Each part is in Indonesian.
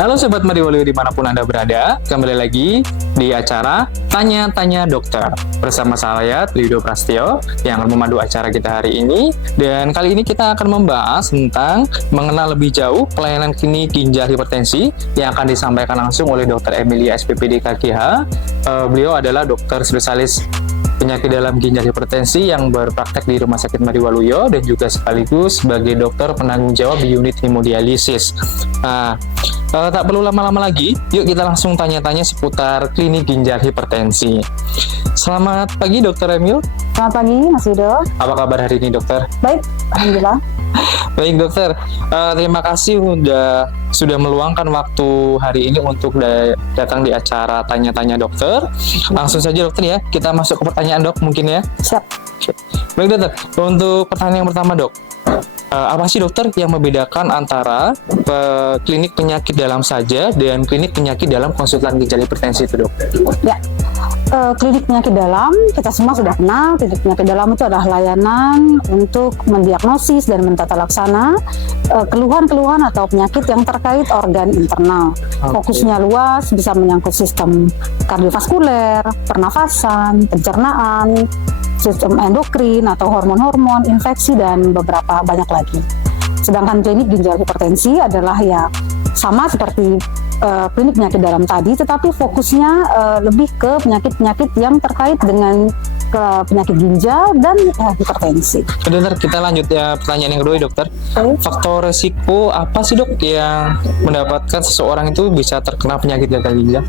Halo Sobat Mariwalio dimanapun Anda berada, kembali lagi di acara Tanya-Tanya Dokter bersama saya Trido Prastio yang akan memandu acara kita hari ini. Dan kali ini kita akan membahas tentang mengenal lebih jauh pelayanan klinik ginjal hipertensi yang akan disampaikan langsung oleh Dr. Emilia SPPD KGH. Beliau adalah dokter spesialis penyakit dalam ginjal hipertensi yang berpraktek di Rumah Sakit Mariwaluyo dan juga sekaligus sebagai dokter penanggung jawab di unit hemodialisis. Nah, tak perlu lama-lama lagi, yuk kita langsung tanya-tanya seputar klinik ginjal hipertensi. Selamat pagi Dokter Emil. Selamat pagi Mas Yudo. Apa kabar hari ini dokter? Baik, alhamdulillah. Baik dokter, terima kasih sudah meluangkan waktu hari ini untuk datang di acara Tanya-Tanya Dokter. Langsung saja dokter ya, kita masuk ke pertanyaan dok mungkin ya. Siap. Baik dokter, untuk pertanyaan yang pertama dok, apa sih dokter yang membedakan antara klinik penyakit dalam saja dan klinik penyakit dalam konsultan ginjal hipertensi itu dok? Ya, klinik penyakit dalam kita semua sudah kenal. Klinik penyakit dalam itu adalah layanan untuk mendiagnosis dan mentata laksana keluhan-keluhan atau penyakit yang terkait organ internal. Fokusnya luas, bisa menyangkut sistem kardiovaskuler, pernafasan, pencernaan, sistem endokrin atau hormon-hormon, infeksi, dan beberapa banyak lagi. Sedangkan klinik ginjal hipertensi adalah ya sama seperti klinik penyakit dalam tadi, tetapi fokusnya lebih ke penyakit-penyakit yang terkait dengan penyakit ginjal dan hipertensi. Dokter, kita lanjut ya pertanyaan yang kedua ya dokter. Faktor resiko apa sih dok yang mendapatkan seseorang itu bisa terkena penyakit gagal ginjal?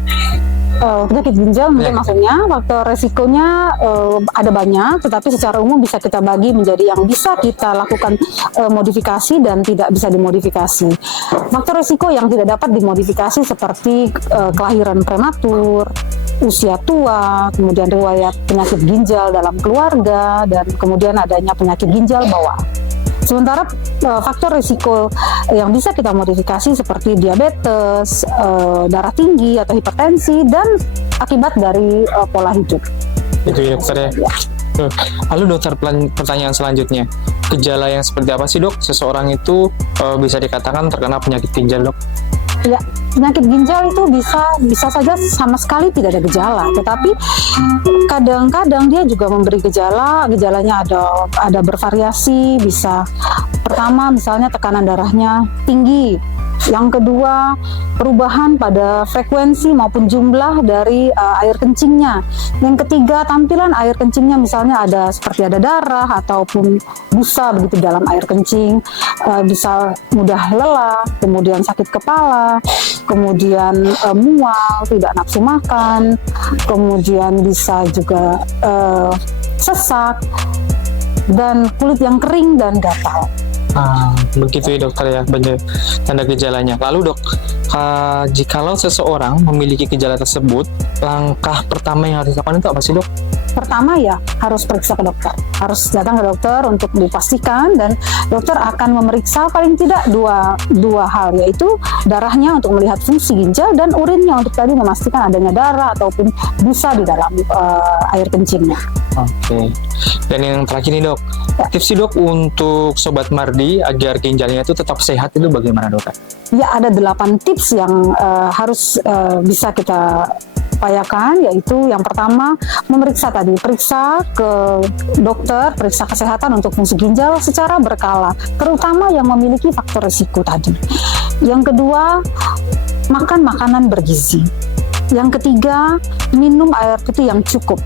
Penyakit ginjal mungkin maksudnya faktor resikonya ada banyak, tetapi secara umum bisa kita bagi menjadi yang bisa kita lakukan modifikasi dan tidak bisa dimodifikasi. Faktor resiko yang tidak dapat dimodifikasi seperti kelahiran prematur, usia tua, kemudian riwayat penyakit ginjal dalam keluarga, dan kemudian adanya penyakit ginjal bawaan. Sementara faktor risiko yang bisa kita modifikasi seperti diabetes, darah tinggi atau hipertensi, dan akibat dari pola hidup. Itu ya dokter ya. Lalu dokter, pertanyaan selanjutnya, gejala yang seperti apa sih dok seseorang itu bisa dikatakan terkena penyakit ginjal dok? Ya, penyakit ginjal itu bisa saja sama sekali tidak ada gejala, tetapi kadang-kadang dia juga memberi gejala. Gejalanya ada bervariasi. Bisa pertama misalnya tekanan darahnya tinggi, yang kedua perubahan pada frekuensi maupun jumlah dari air kencingnya, yang ketiga tampilan air kencingnya misalnya seperti ada darah ataupun busa begitu dalam air kencing, bisa mudah lelah, kemudian sakit kepala, kemudian mual, tidak nafsu makan, kemudian bisa juga sesak, dan kulit yang kering dan gatal. Begitu ya dokter ya, banyak tanda gejalanya. Lalu dok, jikalau seseorang memiliki gejala tersebut, langkah pertama yang harus dilakukan itu apa sih dok? Pertama ya harus periksa ke dokter, harus datang ke dokter untuk dipastikan, dan dokter akan memeriksa paling tidak dua hal, yaitu darahnya untuk melihat fungsi ginjal dan urinnya untuk tadi memastikan adanya darah ataupun busa di dalam air kencingnya. Oke. Dan yang terakhir nih dok, tips sih dok untuk Sobat Mardi agar ginjalnya itu tetap sehat itu bagaimana dok? Ya, ada 8 tips yang harus bisa kita upayakan, yaitu yang pertama periksa ke dokter, periksa kesehatan untuk fungsi ginjal secara berkala, terutama yang memiliki faktor risiko tadi. Yang kedua, makan makanan bergizi. Yang ketiga, minum air putih yang cukup.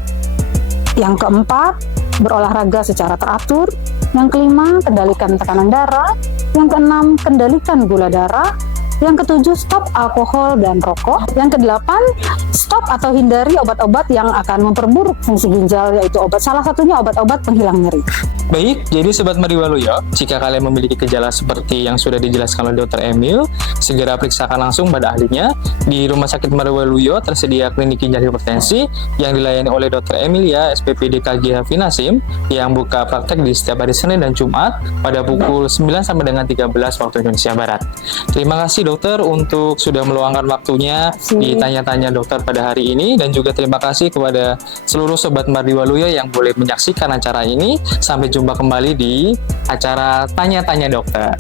Yang keempat, berolahraga secara teratur. Yang kelima, kendalikan tekanan darah. Yang keenam, kendalikan gula darah. Yang ketujuh, stop alkohol dan rokok. Yang kedelapan, stop atau hindari obat-obat yang akan memperburuk fungsi ginjal, yaitu salah satunya obat-obat penghilang nyeri. Baik, jadi Sobat Mariwaluyo, jika kalian memiliki gejala seperti yang sudah dijelaskan oleh Dr. Emil, segera periksakan langsung pada ahlinya. Di Rumah Sakit Mariwaluyo tersedia klinik ginjal hipertensi yang dilayani oleh Dr. Emilia SPPD KGH Finasim yang buka praktek di setiap hari Senin dan Jumat pada pukul 9 sampai dengan 13 waktu Indonesia Barat. Terima kasih dokter untuk sudah meluangkan waktunya di Tanya-Tanya Dokter pada hari ini, dan juga terima kasih kepada seluruh Sobat Mariwaluyo yang boleh menyaksikan acara ini. Sampai jumpa kembali di acara Tanya-Tanya Dokter.